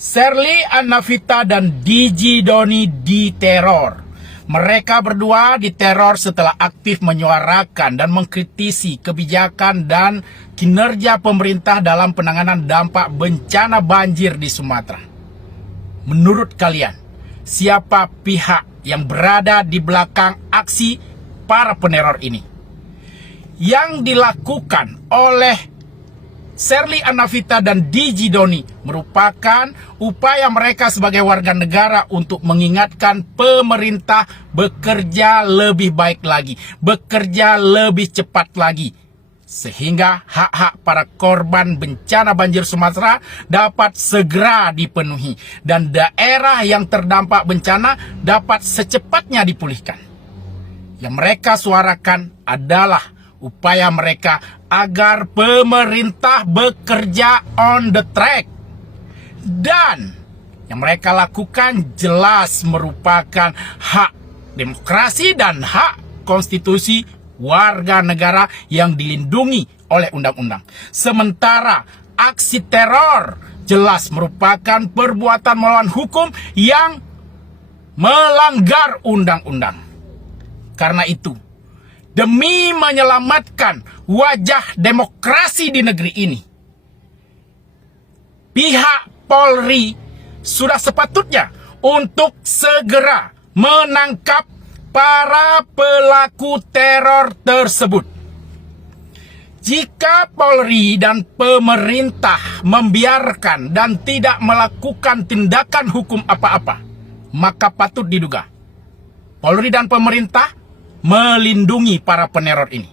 Sherly Anavita dan DJ Doni diteror. Mereka berdua diteror setelah aktif menyuarakan dan mengkritisi kebijakan dan kinerja pemerintah dalam penanganan dampak bencana banjir di Sumatera. Menurut kalian, siapa pihak yang berada di belakang aksi para peneror ini? Yang dilakukan oleh Sherly Anavita dan DJ Doni merupakan upaya mereka sebagai warga negara untuk mengingatkan pemerintah bekerja lebih baik lagi, bekerja lebih cepat lagi, sehingga hak-hak para korban bencana banjir Sumatera dapat segera dipenuhi dan daerah yang terdampak bencana dapat secepatnya dipulihkan. Yang mereka suarakan adalah upaya mereka agar pemerintah bekerja on the track. Dan yang mereka lakukan jelas merupakan hak demokrasi dan hak konstitusi warga negara yang dilindungi oleh undang-undang. Sementara aksi teror jelas merupakan perbuatan melawan hukum yang melanggar undang-undang. Karena itu, demi menyelamatkan wajah demokrasi di negeri ini, pihak Polri sudah sepatutnya untuk segera menangkap para pelaku teror tersebut. Jika Polri dan pemerintah membiarkan dan tidak melakukan tindakan hukum apa-apa, maka patut diduga Polri dan pemerintah melindungi para peneror ini.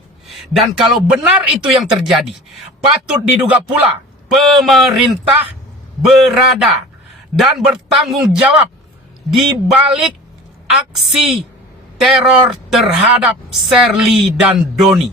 Dan kalau benar itu yang terjadi, patut diduga pula pemerintah berada dan bertanggung jawab di balik aksi teror terhadap Sherly dan Doni.